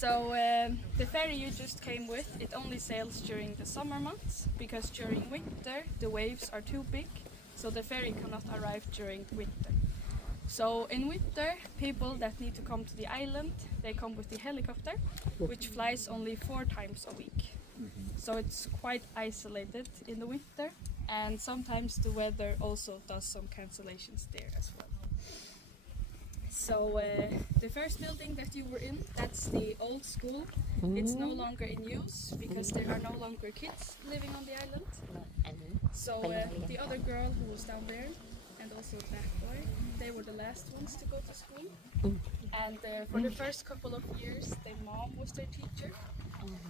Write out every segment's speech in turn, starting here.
The ferry you just came with, it only sails during the summer months because during winter the waves are too big, so the ferry cannot arrive during winter. So in winter, people that need to come to the island, they come with the helicopter, which flies only 4 times a week. So it's quite isolated in the winter, and sometimes the weather also does some cancellations there as well. So the first building that you were in, that's the old school. It's no longer in use because there are no longer kids living on the island. So the other girl who was down there and also that boy, they were the last ones to go to school. And for the first couple of years, their mom was their teacher.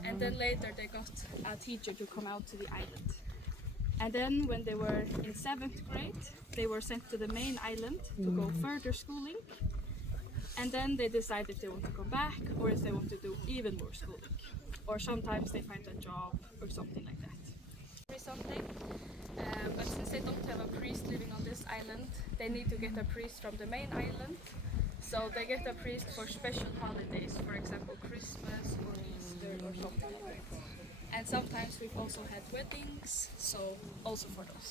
And then later they got a teacher to come out to the island. And then when they were in 7th grade, they were sent to the main island to go further schooling. And then they decide if they want to come back or if they want to do even more schooling. Or sometimes they find a job or something like that. But since they don't have a priest living on this island, they need to get a priest from the main island. So they get a priest for special holidays, for example Christmas or Easter or something like that. And sometimes we've also had weddings, so also for those.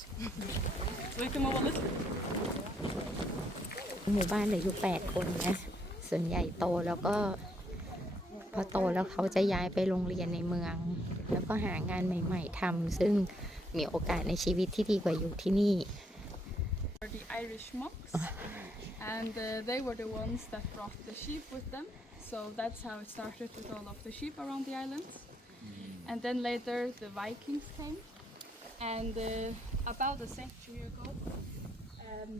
Welcome over. หมู่บ้านเหลืออยู่8 คนนะส่วนใหญ่โตแล้วก็พอโตแล้วเขาจะย้ายไปโรงเรียนในเมืองแล้วก็หางานใหม่ๆทำซึ่งมีโอกาสในชีวิตที่ดีกว่าอยู่ที่นี่ The Irish monks, and they were the ones that brought the sheep with them. So that's how it started with all of the sheep around the island. And then later the Vikings came, and about a century ago,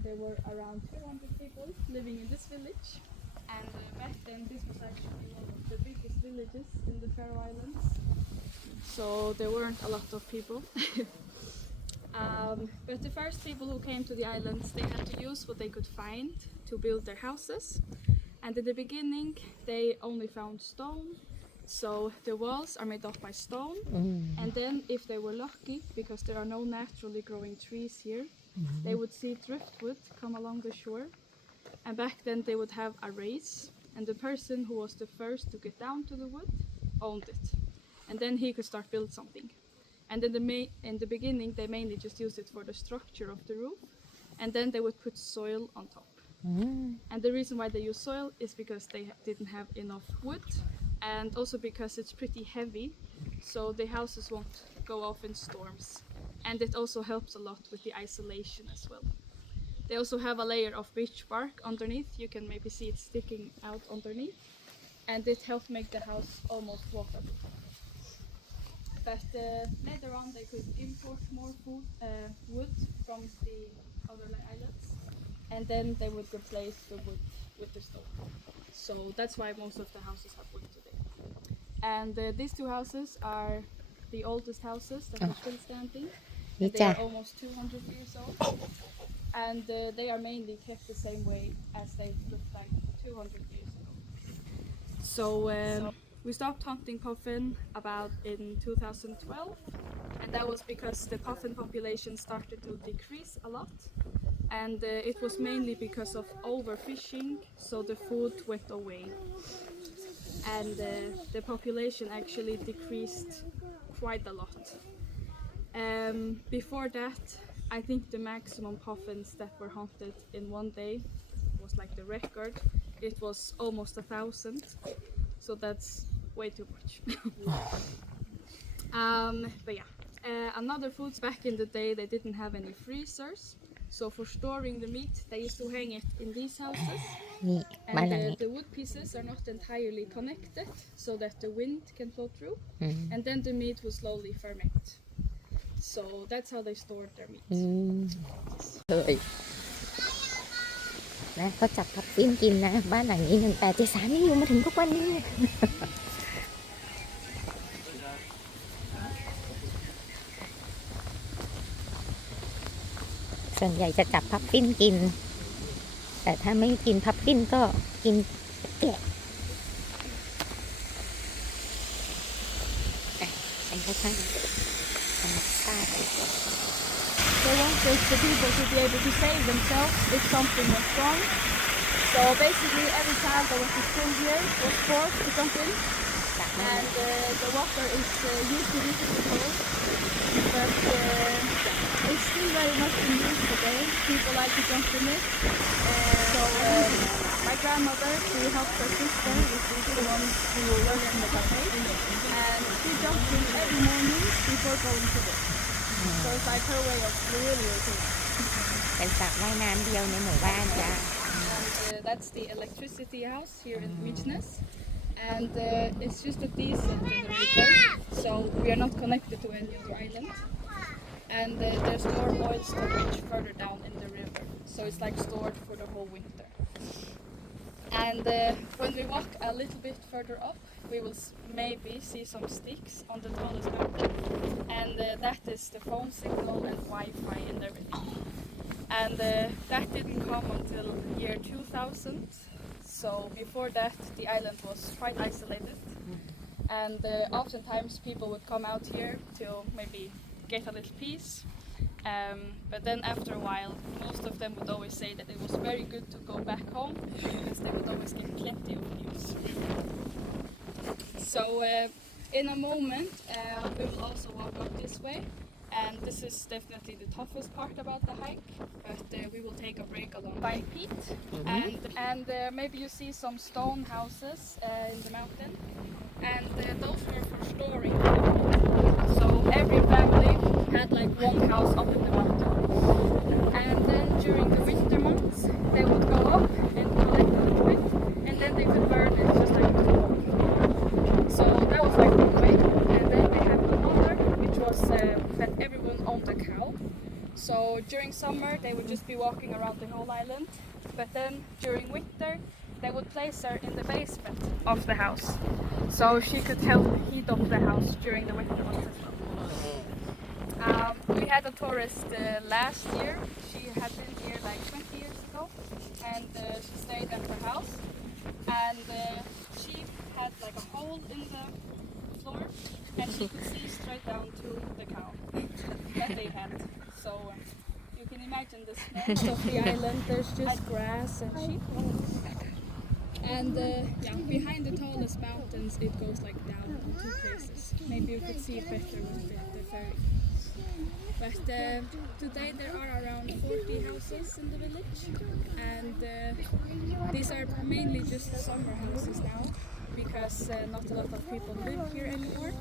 there were around 200 people living in this village. And back then this was actually one of the biggest villages in the Faroe Islands. So there weren't a lot of people. But the first people who came to the islands, they had to use what they could find to build their houses. And in the beginning, they only found stone. So the walls are made up by stone. And then if they were lucky, because there are no naturally growing trees here, they would see driftwood come along the shore. And back then they would have a race. And the person who was the first to get down to the wood owned it. And then he could start build something. And in the beginning, they mainly just used it for the structure of the roof. And then they would put soil on top. And the reason why they use soil is because they didn't have enough wood. And also because it's pretty heavy. So the houses won't go off in storms. And it also helps a lot with the isolation as well. They also have a layer of beech bark underneath. You can maybe see it sticking out underneath. And it helped make the house almost waterproof. But later on they could import more wood from the other islands, and then they would replace the wood with the stone. So that's why most of the houses have wood today. And these 2 houses are the oldest houses that are still standing. They are almost 200 years old, and they are mainly kept the same way as they looked like 200 years ago. So we stopped hunting puffin about in 2012, and that was because the puffin population started to decrease a lot, and it was mainly because of overfishing, so the food went away, and the population actually decreased quite a lot. Before that, I think the maximum puffins that were hunted in one day was like the record. It was almost 1,000, so that's way too much. But yeah, another foods back in the day, they didn't have any freezers. So for storing the meat, they used to hang it in these houses. And the wood pieces are not entirely connected so that the wind can flow through. And then the meat will slowly ferment. So that's how they stored their meat. นะก็จับพับปิ้งกินนะบ้านหลังนี้1873นี่อยู่มาถึงทุกวันนี้ส่วนใหญ่จะจับพับปิ้งกินแต่ถ้าไม่กินพับปิ้งก็กินแกะเป็นข้างๆธรรมชาติ They want the people to be able to save themselves if something was wrong. So So basically every child that was in school here was forced to jump in, สระน้ำ and the water is usually really cold, but it's still very much in use today. People like to jump in it. So my grandmother, she helped her sister, which is the one who works in the cafe, and she jumps in every morning before going to work. So it's like her way of really routine. เป็นสระว่ายน้ำเดียวในหมู่บ้านจ้ะ And that's the electricity house here in Mykines. And it's just a diesel generator, so we are not connected to any other island. And there's more oil storage further down in the river, so it's like stored for the whole winter. And when we walk a little bit further up, we will maybe see some sticks on the tallest mountain, and that is the phone signal and Wi-Fi in the village. And that didn't come until year 2000. So before that, the island was quite isolated, and oftentimes people would come out here to maybe get a little peace. But then after a while, most of them would always say that it was very good to go back home because they would always get plenty of news. So in a moment, we will also walk up this way. And this is definitely the toughest part about the hike, but we will take a break along by Pete. And maybe you see some stone houses in the mountain, and those were for storing. So every family had like one house up in the mountain. And then during the winter months, they would go up and collect the wood, and then they could burn it just like a coal. So that was like one way. And then they had another, which was that everyone owned a cow. So during summer, they would just be walking around the whole island. But then during winter, they would place her in the basement of the house, so she could help heat up the house during the winter months as well. We had a tourist last year. She had been here like 20 years ago, and she stayed at her house. And she had like a hole in the floor, and she could see straight down to the cow that they had. So you can imagine the smell of the island. There's just grass and sheep. And yeah, behind the tallest mountains, it goes like down in two places. Maybe you could see it better with the ferry. But today there are around 40 houses in the village, and these are mainly just summer houses now, because not a lot of people live here anymore.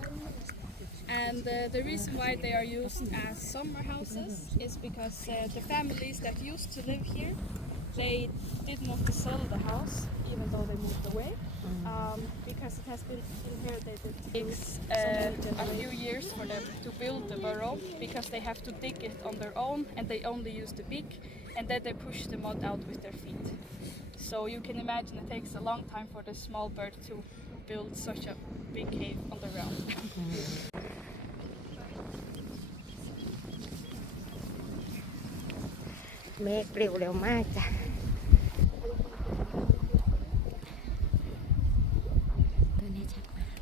And the reason why they are used as summer houses is because the families that used to live here, they didn't want to sell the house even though they moved away, because it has been inherited. It takes a few years for them to build the burrow, because they have to dig it on their own, and they only use the beak, and then they push the mud out with their feet. So you can imagine it takes a long time for the small bird to build such a big cave on the ground. เมฆปลิวเร็วมากจ้ะตัวนี้ชัดมาก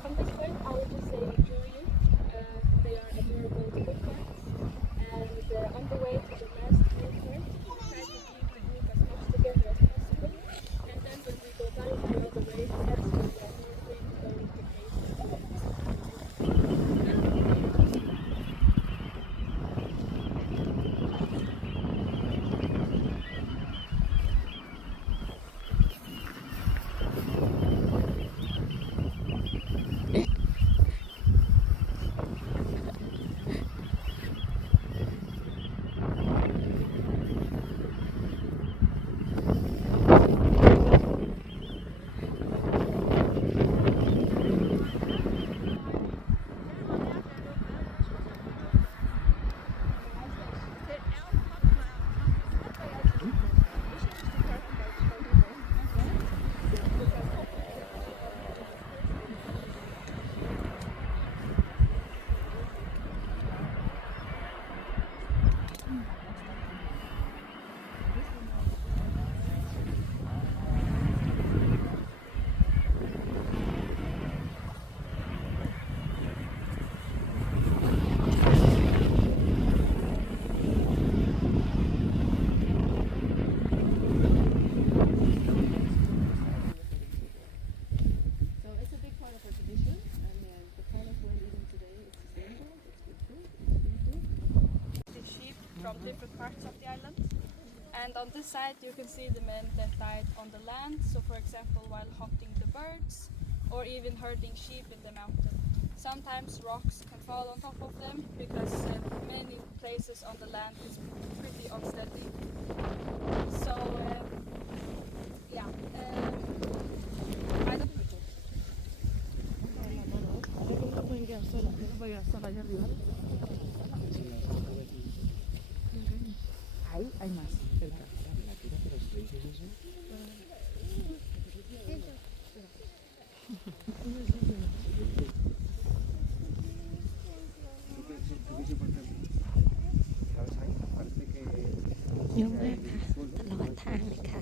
from this point, I would just say enjoy it. They are adorable little cats. And on the way to the last group part, try to keep the group as much together as possible. And then when we go down the other way, that's when we are more free to go into the from different parts of the island. And on this side you can see the men that died on the land, so for example while hunting the birds or even herding sheep in the mountain. Sometimes rocks can fall on top of them because many places on the land is pretty unsteady. So yeah, I don't Ahí hay más.เยอะมากค่ะตลอดทางเลยค่ะ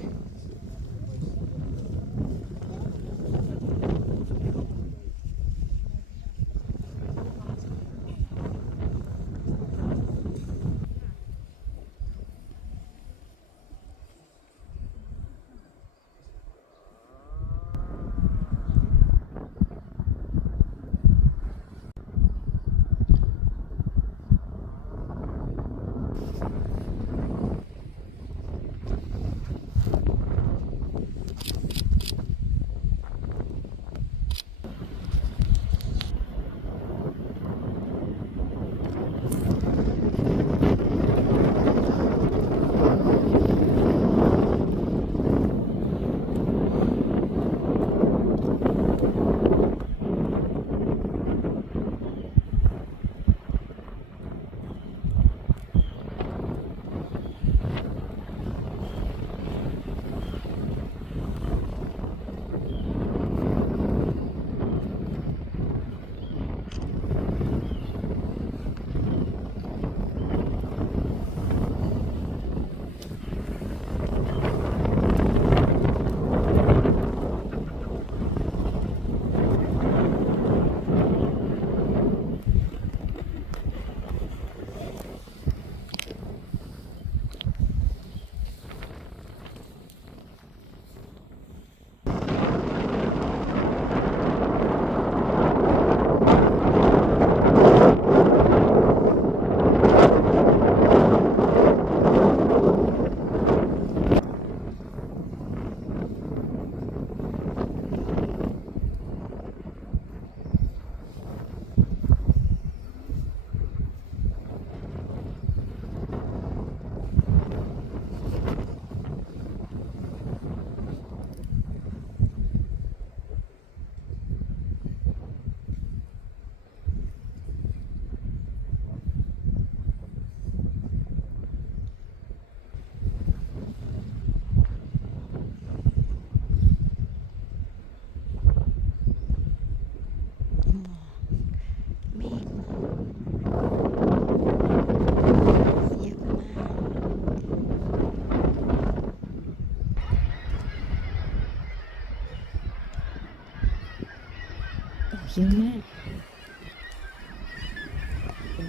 เยอะมาก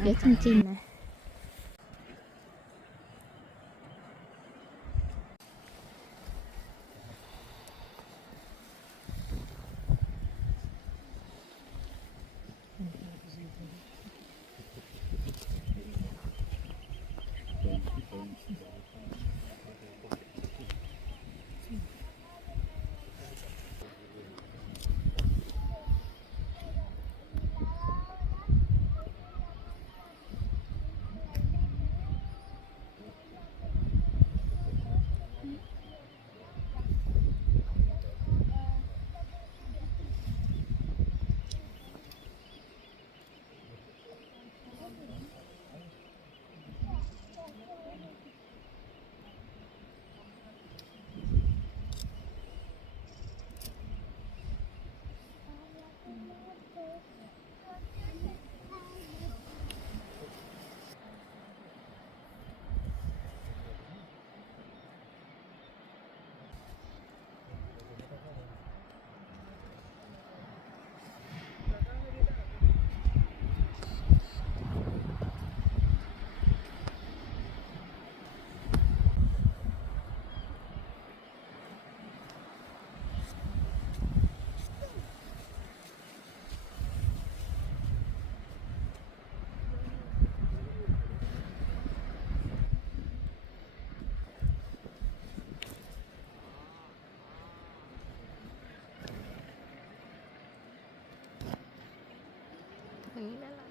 เยอะจริงๆนะอย่างนี้น่ารัก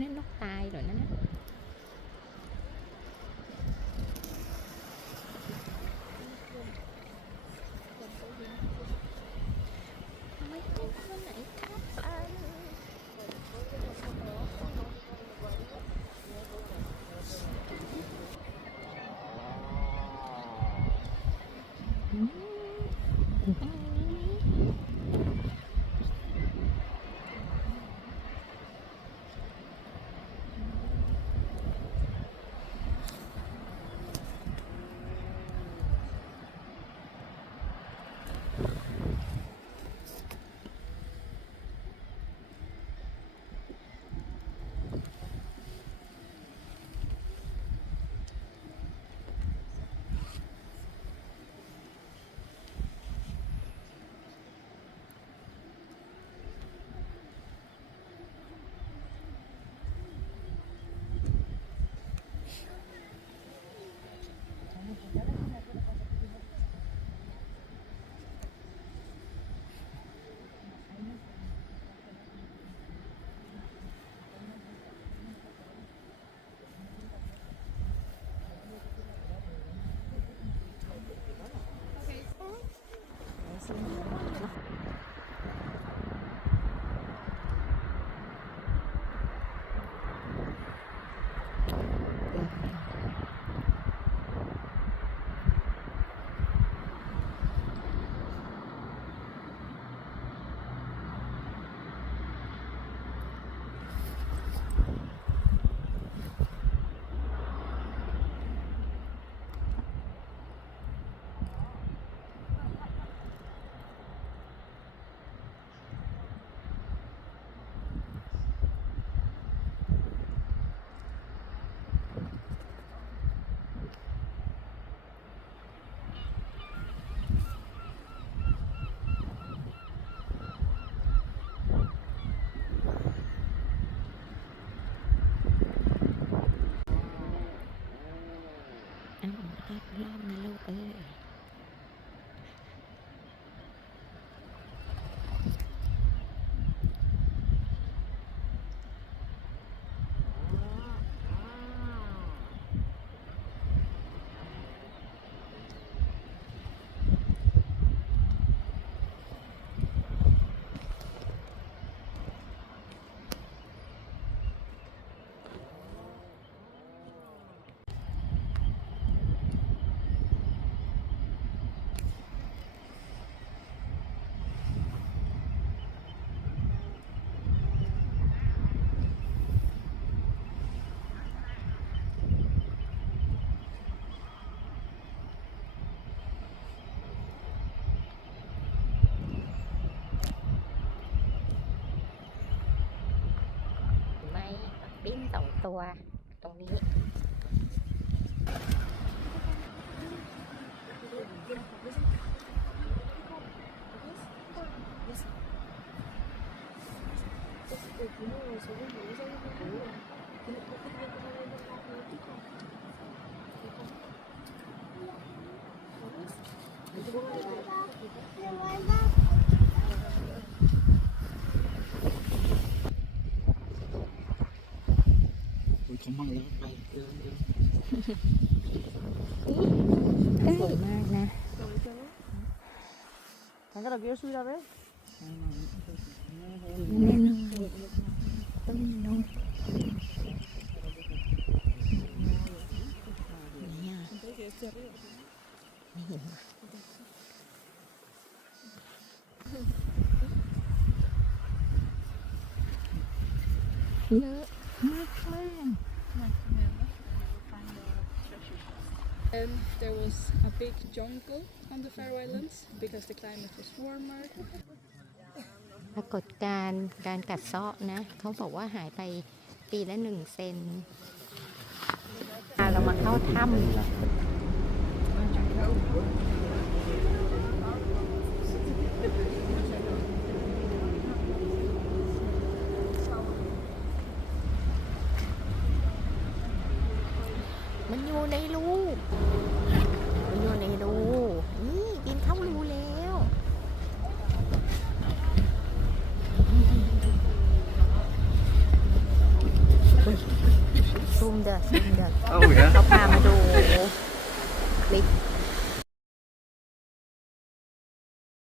นั่นนกตายเหรอนั่นนะไม่รู้ว่าไหนครับรอบนะลูก ตัวตรงนี้เขามาแล้วไปเดิน สวยมากนะ ¿Tanca la quieres subir a ver? นี่ต้นนกนี่อ่ะไม่เห็นว่ะเยอะมากมาก There was a big jungle on the Faroe Islands because the climate was warmer. ปรากฏการณ์การกัดเซาะนะเขาบอกว่าหายไปปีละ1 เซนเรามาเข้าถ้ำมันอยู่ในรูมันอยู่ในรูนี่บินเข้ารูแล้วซูมเด้อ Oh yeah. เขาพามาดู